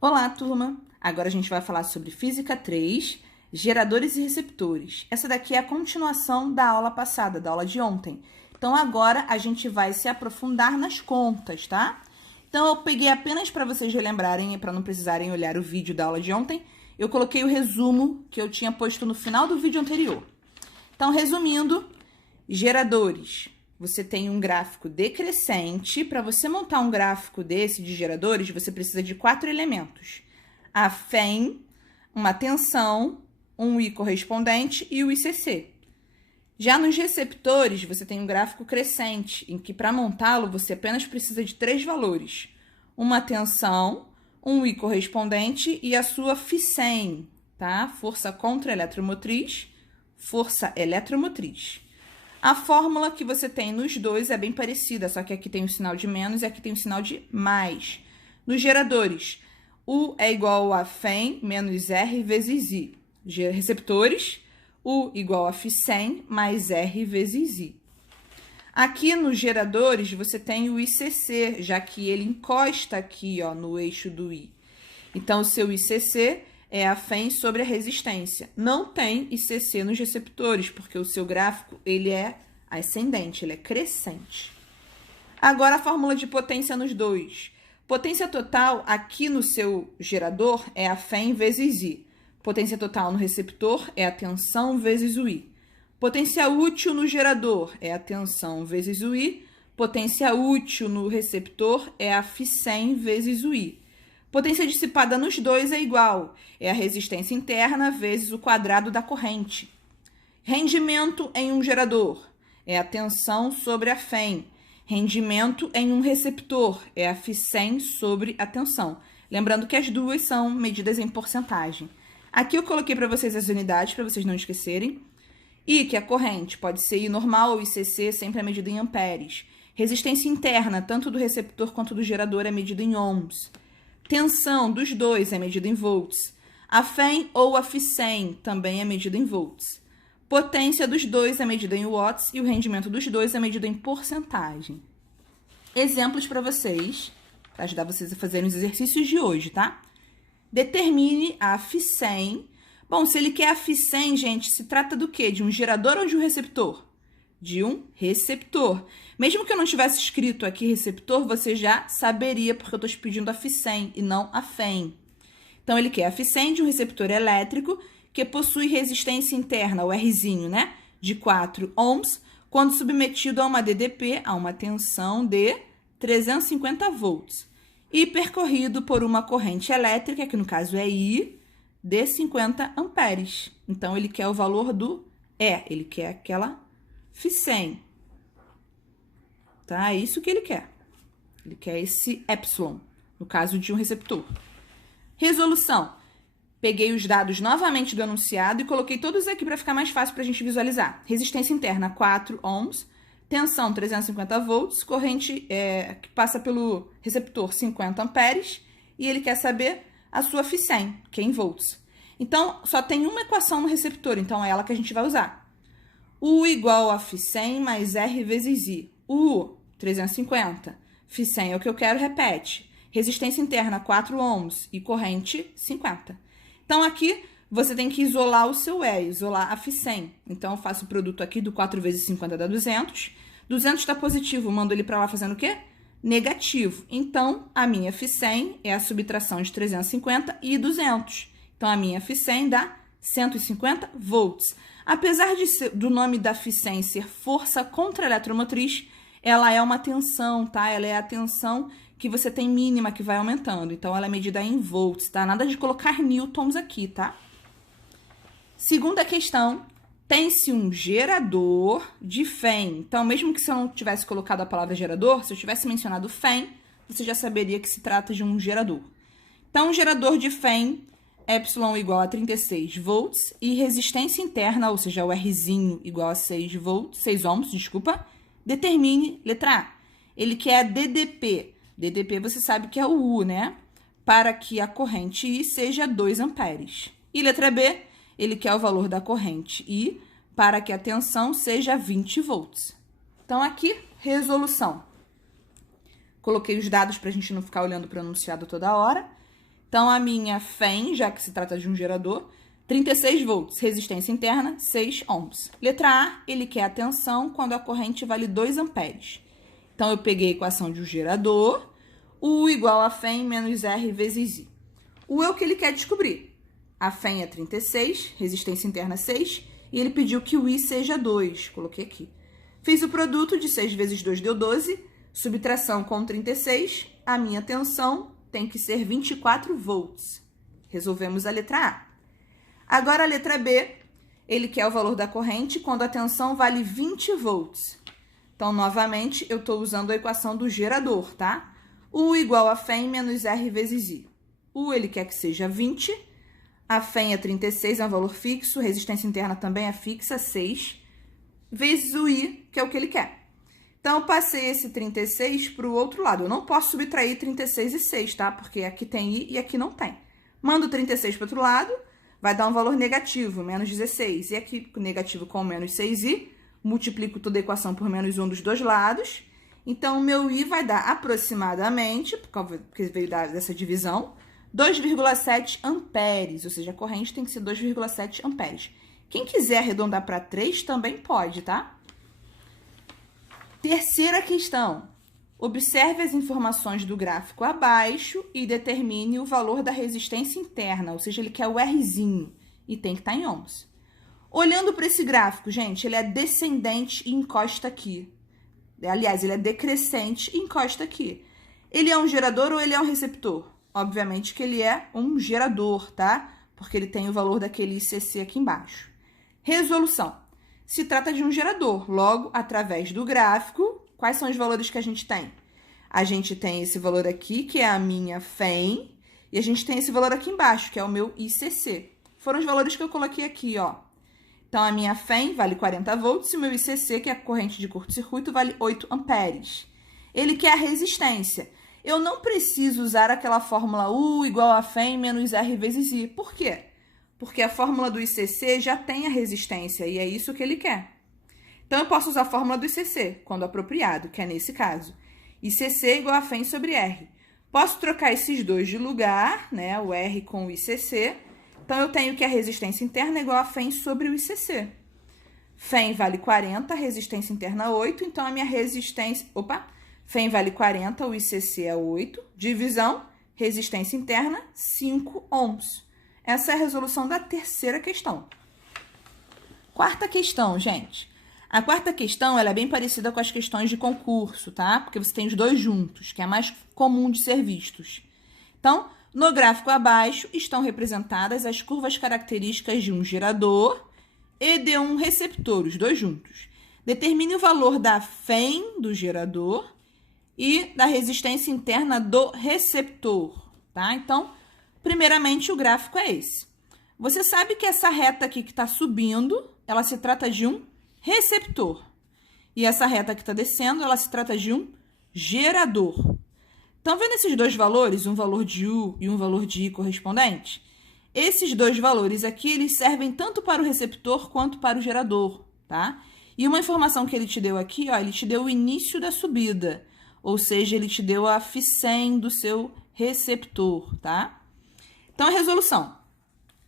Olá, turma! Agora a gente vai falar sobre Física 3, geradores e receptores. Essa daqui é a continuação da aula passada, da aula de ontem. Então, agora a gente vai se aprofundar nas contas, tá? Então, eu peguei apenas para vocês relembrarem e para não precisarem olhar o vídeo da aula de ontem, eu coloquei o resumo que eu tinha posto no final do vídeo anterior. Então, resumindo, geradores. Você tem um gráfico decrescente. Para você montar um gráfico desse de geradores, você precisa de 4 elementos. A FEM, uma tensão, um I correspondente e o ICC. Já nos receptores, você tem um gráfico crescente, em que para montá-lo você apenas precisa de 3 valores. Uma tensão, um I correspondente e a sua Φ100, tá? Força contra-eletromotriz, força eletromotriz. A fórmula que você tem nos dois é bem parecida, só que aqui tem o sinal de menos e aqui tem o sinal de mais. Nos geradores, U é igual a FEM menos R vezes I. Receptores, U igual a Φ100 mais R vezes I. Aqui nos geradores, você tem o ICC, já que ele encosta aqui, ó, no eixo do I. Então, o seu ICC é a FEM sobre a resistência. Não tem ICC nos receptores, porque o seu gráfico ele é ascendente, ele é crescente. Agora, a fórmula de potência nos dois. Potência total aqui no seu gerador é a FEM vezes I. Potência total no receptor é a tensão vezes o I. Potência útil no gerador é a tensão vezes o I. Potência útil no receptor é a Φ100 vezes o I. Potência dissipada nos dois é igual, é a resistência interna vezes o quadrado da corrente. Rendimento em um gerador é a tensão sobre a FEM. Rendimento em um receptor é a Φ100 sobre a tensão. Lembrando que as duas são medidas em porcentagem. Aqui eu coloquei para vocês as unidades, para vocês não esquecerem. I, que é a corrente, pode ser I normal ou ICC, sempre é medida em amperes. Resistência interna, tanto do receptor quanto do gerador, é medida em ohms. Tensão dos dois é medida em volts. A FEM ou a Φ100 também é medida em volts. Potência dos dois é medida em watts e o rendimento dos dois é medido em porcentagem. Exemplos para vocês, para ajudar vocês a fazerem os exercícios de hoje, tá? Determine a Φ100. Bom, se ele quer a Φ100, gente, se trata do quê? De um gerador ou de um receptor? De um receptor. Mesmo que eu não tivesse escrito aqui receptor, você já saberia, porque eu estou te pedindo a Φ100 e não a FEM. Então, ele quer a Φ100 de um receptor elétrico que possui resistência interna, o Rzinho, né? De 4 ohms, quando submetido a uma DDP, a uma tensão de 350 volts, e percorrido por uma corrente elétrica, que no caso é I, de 50 amperes. Então, ele quer o valor do E, ele quer aquela Φ100. Tá? É isso que ele quer. Ele quer esse epsilon, no caso de um receptor. Resolução. Peguei os dados novamente do enunciado e coloquei todos aqui para ficar mais fácil para a gente visualizar. Resistência interna, 4 ohms. Tensão, 350 volts. Corrente que passa pelo receptor, 50 amperes. E ele quer saber a sua Φ100, que é em volts. Então, só tem uma equação no receptor, então é ela que a gente vai usar. U igual a Φ100 mais R vezes I. U, 350. Φ100 é o que eu quero, repete. Resistência interna, 4 ohms e corrente, 50. Então, aqui, você tem que isolar o seu E, isolar a Φ100. Então, eu faço o produto aqui do 4 vezes 50 dá 200. 200 está positivo, mando ele para lá fazendo o quê? Negativo. Então, a minha Φ100 é a subtração de 350 e 200. Então, a minha Φ100 dá 150 volts. Apesar do nome da Φ100 ser força contra-eletromotriz, ela é uma tensão, tá? Ela é a tensão que você tem mínima, que vai aumentando. Então, ela é medida em volts, tá? Nada de colocar newtons aqui, tá? Segunda questão, tem-se um gerador de FEM. Então, mesmo que se eu não tivesse colocado a palavra gerador, se eu tivesse mencionado FEM, você já saberia que se trata de um gerador. Então, um gerador de FEM, epsilon igual a 36 volts e resistência interna, ou seja, o Rzinho igual a 6 ohms, desculpa. Determine, letra A. Ele quer a DDP. DDP você sabe que é o U, né? Para que a corrente I seja 2 amperes. E letra B, ele quer o valor da corrente I para que a tensão seja 20 volts. Então, aqui, resolução. Coloquei os dados para a gente não ficar olhando para o enunciado toda hora. Então, a minha FEM, já que se trata de um gerador, 36 volts, resistência interna, 6 ohms. Letra A, ele quer a tensão quando a corrente vale 2 amperes. Então, eu peguei a equação de um gerador, U igual a FEM menos R vezes I. O é o que ele quer descobrir. A FEM é 36, resistência interna 6, e ele pediu que o I seja 2. Coloquei aqui. Fiz o produto de 6 vezes 2 deu 12, subtração com 36, a minha tensão tem que ser 24 volts. Resolvemos a letra A. Agora a letra B, ele quer o valor da corrente quando a tensão vale 20 volts. Então, novamente, eu estou usando a equação do gerador, tá? U igual a FEM menos R vezes I. U ele quer que seja 20, a FEM é 36, é um valor fixo, resistência interna também é fixa, 6, vezes o I, que é o que ele quer. Então, eu passei esse 36 para o outro lado. Eu não posso subtrair 36 e 6, tá? Porque aqui tem I e aqui não tem. Mando 36 para o outro lado, vai dar um valor negativo, menos 16. E aqui, negativo com menos 6i, multiplico toda a equação por menos 1 dos dois lados. Então, o meu I vai dar aproximadamente, porque veio dessa divisão, 2,7 amperes. Ou seja, a corrente tem que ser 2,7 amperes. Quem quiser arredondar para 3 também pode, tá? Terceira questão. Observe as informações do gráfico abaixo e determine o valor da resistência interna, ou seja, ele quer o Rzinho e tem que estar em ohms. Olhando para esse gráfico, gente, ele é descendente e encosta aqui. Aliás, ele é decrescente e encosta aqui. Ele é um gerador ou ele é um receptor? Obviamente que ele é um gerador, tá? Porque ele tem o valor daquele ICC aqui embaixo. Resolução. Se trata de um gerador, logo, através do gráfico, quais são os valores que a gente tem? A gente tem esse valor aqui, que é a minha FEM, e a gente tem esse valor aqui embaixo, que é o meu ICC. Foram os valores que eu coloquei aqui, ó. Então, a minha FEM vale 40 volts e o meu ICC, que é a corrente de curto-circuito, vale 8 amperes. Ele quer a resistência. Eu não preciso usar aquela fórmula U igual a FEM menos R vezes I. Por quê? Porque a fórmula do ICC já tem a resistência e é isso que ele quer. Então, eu posso usar a fórmula do ICC, quando apropriado, que é nesse caso. ICC igual a FEM sobre R. Posso trocar esses dois de lugar, né? O R com o ICC. Então, eu tenho que a resistência interna é igual a FEM sobre o ICC. FEM vale 40, resistência interna 8. Então, a minha resistência... FEM vale 40, o ICC é 8. Divisão, resistência interna, 5 ohms. Essa é a resolução da terceira questão. Quarta questão, gente. A quarta questão ela é bem parecida com as questões de concurso, tá? Porque você tem os dois juntos, que é mais comum de ser vistos. Então, no gráfico abaixo estão representadas as curvas características de um gerador e de um receptor, os dois juntos. Determine o valor da FEM do gerador e da resistência interna do receptor, tá? Então, primeiramente, o gráfico é esse. Você sabe que essa reta aqui que está subindo, ela se trata de um receptor. E essa reta que está descendo, ela se trata de um gerador. Estão vendo esses dois valores, um valor de U e um valor de I correspondente? Esses dois valores aqui, eles servem tanto para o receptor quanto para o gerador, tá? E uma informação que ele te deu aqui, ó, ele te deu o início da subida, ou seja, ele te deu a Φ100 do seu receptor, tá? Então, a resolução.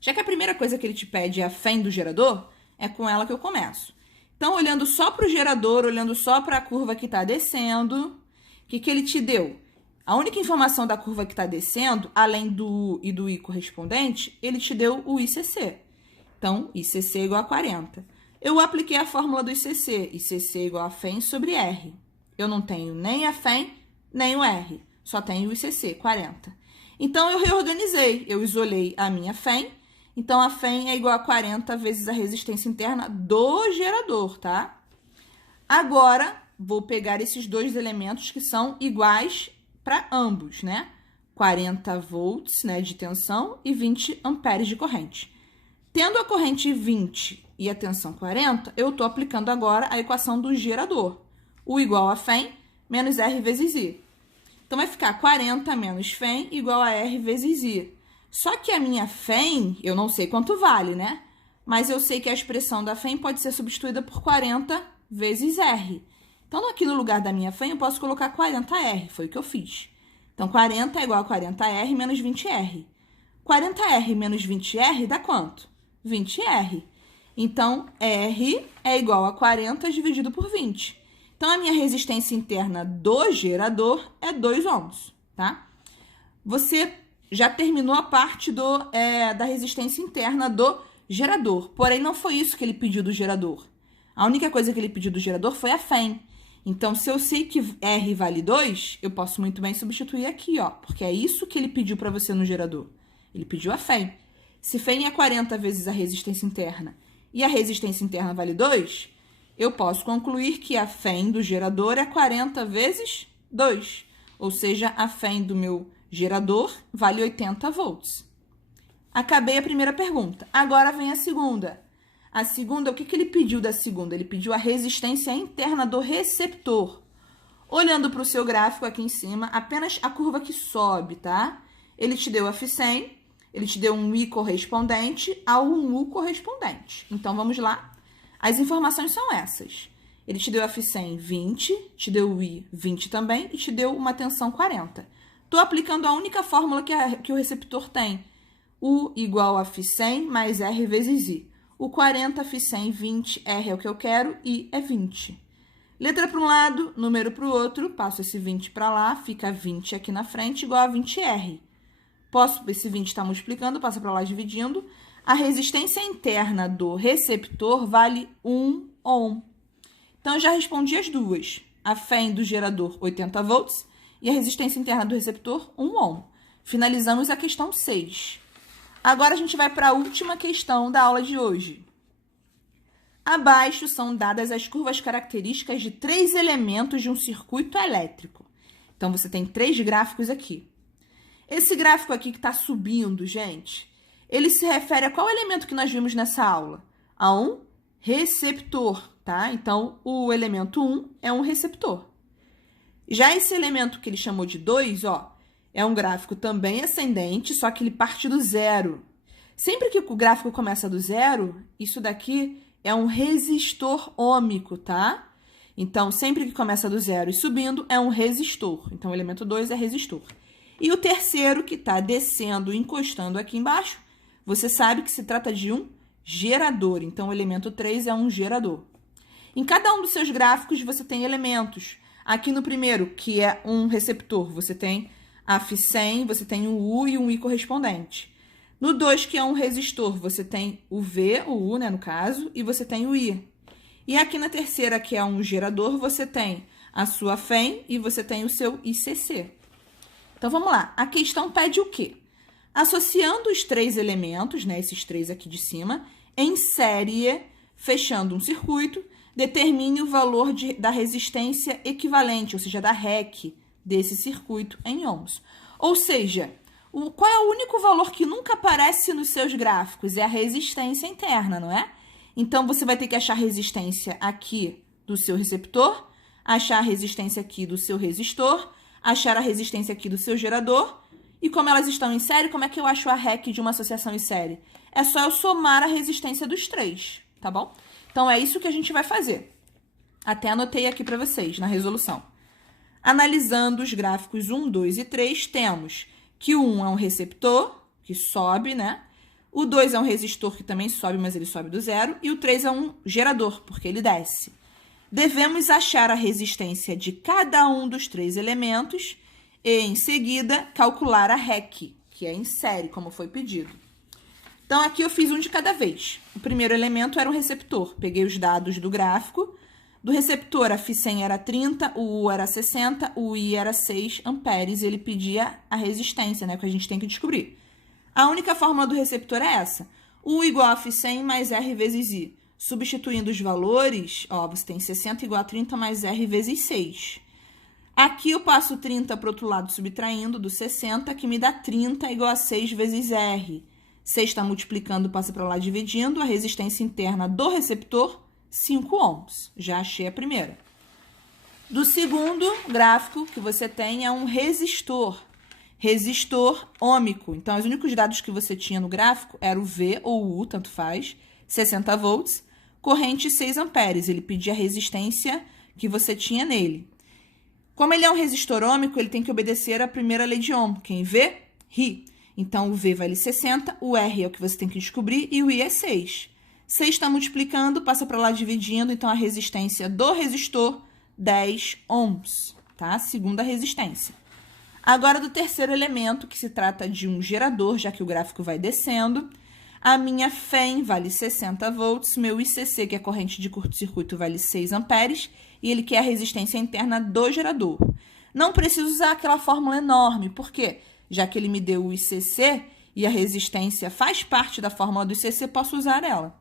Já que a primeira coisa que ele te pede é a FEM do gerador, é com ela que eu começo. Então, olhando só para o gerador, olhando só para a curva que está descendo, o que ele te deu? A única informação da curva que está descendo, além do U e do I correspondente, ele te deu o ICC. Então, ICC igual a 40. Eu apliquei a fórmula do ICC. ICC igual a FEM sobre R. Eu não tenho nem a FEM, nem o R. Só tenho o ICC, 40. Então, eu reorganizei. Eu isolei a minha FEM. Então, a FEM é igual a 40 vezes a resistência interna do gerador, tá? Agora, vou pegar esses dois elementos que são iguais para ambos, né? 40 volts, né, de tensão e 20 amperes de corrente. Tendo a corrente 20 e a tensão 40, eu estou aplicando agora a equação do gerador. U igual a FEM menos R vezes I. Então, vai ficar 40 menos FEM igual a R vezes I. Só que a minha FEM, eu não sei quanto vale, né? Mas eu sei que a expressão da FEM pode ser substituída por 40 vezes R. Então, aqui no lugar da minha FEM, eu posso colocar 40R, foi o que eu fiz. Então, 40 é igual a 40R menos 20R. 40R menos 20R dá quanto? 20R. Então, R é igual a 40 dividido por 20. Então, a minha resistência interna do gerador é 2 ohms, tá? Você já terminou a parte da resistência interna do gerador. Porém, não foi isso que ele pediu do gerador. A única coisa que ele pediu do gerador foi a FEM. Então, se eu sei que R vale 2, eu posso muito bem substituir aqui, ó. Porque é isso que ele pediu para você no gerador. Ele pediu a FEM. Se FEM é 40 vezes a resistência interna e a resistência interna vale 2, eu posso concluir que a FEM do gerador é 40 vezes 2. Ou seja, a FEM do meu gerador vale 80 volts. Acabei a primeira pergunta. Agora vem a segunda. A segunda, o que ele pediu da segunda? Ele pediu a resistência interna do receptor. Olhando para o seu gráfico aqui em cima, apenas a curva que sobe, tá? Ele te deu a F100, ele te deu um I correspondente a um U correspondente. Então, vamos lá. As informações são essas. Ele te deu a F100 20, te deu o I 20 também e te deu uma tensão 40. Estou aplicando a única fórmula que o receptor tem. U igual a F100 mais R vezes I. O 40, F100, 20, R é o que eu quero, I é 20. Letra para um lado, número para o outro, passo esse 20 para lá, fica 20 aqui na frente, igual a 20R. Esse 20 está multiplicando, passa para lá dividindo. A resistência interna do receptor vale 1 ohm. Então, eu já respondi as duas. A FEM do gerador, 80 volts, e a resistência interna do receptor, 1 ohm. Finalizamos a questão 6. Agora, a gente vai para a última questão da aula de hoje. Abaixo são dadas as curvas características de 3 elementos de um circuito elétrico. Então, você tem 3 gráficos aqui. Esse gráfico aqui que está subindo, gente, ele se refere a qual elemento que nós vimos nessa aula? A um receptor, tá? Então, o elemento 1 é um receptor. Já esse elemento que ele chamou de 2, ó, é um gráfico também ascendente, só que ele parte do zero. Sempre que o gráfico começa do zero, isso daqui é um resistor ôhmico, tá? Então, sempre que começa do zero e subindo, é um resistor. Então, o elemento 2 é resistor. E o terceiro, que está descendo e encostando aqui embaixo, você sabe que se trata de um gerador. Então, o elemento 3 é um gerador. Em cada um dos seus gráficos, você tem elementos. Aqui no primeiro, que é um receptor, você tem a F100, você tem um U e um I correspondente. No 2, que é um resistor, você tem o V, o U, né, no caso, e você tem o I. E aqui na terceira, que é um gerador, você tem a sua FEM e você tem o seu ICC. Então, vamos lá. A questão pede o quê? Associando os 3 elementos, né, esses 3 aqui de cima, em série, fechando um circuito, determine o valor da resistência equivalente, ou seja, da REC, desse circuito em ohms. Ou seja, qual é o único valor que nunca aparece nos seus gráficos? É a resistência interna, não é? Então, você vai ter que achar a resistência aqui do seu receptor, achar a resistência aqui do seu resistor, achar a resistência aqui do seu gerador. E como elas estão em série, como é que eu acho a REC de uma associação em série? É só eu somar a resistência dos 3, tá bom? Então, é isso que a gente vai fazer. Até anotei aqui para vocês na resolução. Analisando os gráficos 1, 2 e 3, temos que o 1 é um receptor, que sobe, né? O 2 é um resistor, que também sobe, mas ele sobe do zero. E o 3 é um gerador, porque ele desce. Devemos achar a resistência de cada um dos 3 elementos e, em seguida, calcular a REC, que é em série, como foi pedido. Então, aqui eu fiz um de cada vez. O primeiro elemento era o receptor. Peguei os dados do gráfico. Do receptor, a F100 era 30, o U era 60, o I era 6 amperes. E ele pedia a resistência, né, que a gente tem que descobrir. A única fórmula do receptor é essa. U igual a F100 mais R vezes I. Substituindo os valores, ó, você tem 60 igual a 30 mais R vezes 6. Aqui eu passo 30 para o outro lado, subtraindo do 60, que me dá 30 igual a 6 vezes R. 6 está multiplicando, passa para lá dividindo. A resistência interna do receptor, 5 ohms. Já achei a primeira. Do segundo gráfico que você tem é um resistor. Resistor ôhmico. Então, os únicos dados que você tinha no gráfico eram o V ou o U, tanto faz, 60 volts, corrente 6 amperes. Ele pedia a resistência que você tinha nele. Como ele é um resistor ôhmico, ele tem que obedecer à primeira lei de Ohm. Quem vê, ri. Então, o V vale 60, o R é o que você tem que descobrir e o I é 6. 6 está multiplicando, passa para lá dividindo, então a resistência do resistor, 10 ohms, tá? Segunda resistência. Agora, do terceiro elemento, que se trata de um gerador, já que o gráfico vai descendo, a minha FEM vale 60 volts, meu ICC, que é a corrente de curto-circuito, vale 6 amperes, e ele quer a resistência interna do gerador. Não preciso usar aquela fórmula enorme, por quê? Já que ele me deu o ICC e a resistência faz parte da fórmula do ICC, posso usar ela.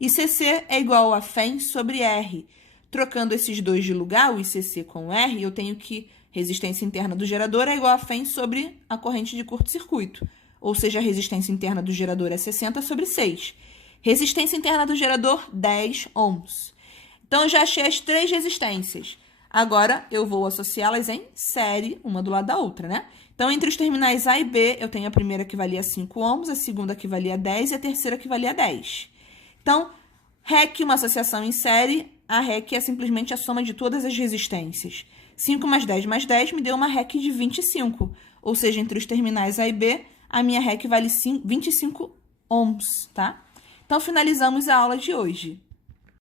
ICC é igual a FEM sobre R. Trocando esses dois de lugar, o ICC com o R, eu tenho que resistência interna do gerador é igual a FEM sobre a corrente de curto-circuito. Ou seja, a resistência interna do gerador é 60 sobre 6. Resistência interna do gerador, 10 ohms. Então, eu já achei as três resistências. Agora, eu vou associá-las em série, uma do lado da outra, né? Então, entre os terminais A e B, eu tenho a primeira que valia 5 ohms, a segunda que valia 10 e a terceira que valia 10. Então, REC, uma associação em série, a REC é simplesmente a soma de todas as resistências. 5 mais 10 mais 10 me deu uma REC de 25, ou seja, entre os terminais A e B, a minha REC vale 25 ohms, tá? Então, finalizamos a aula de hoje.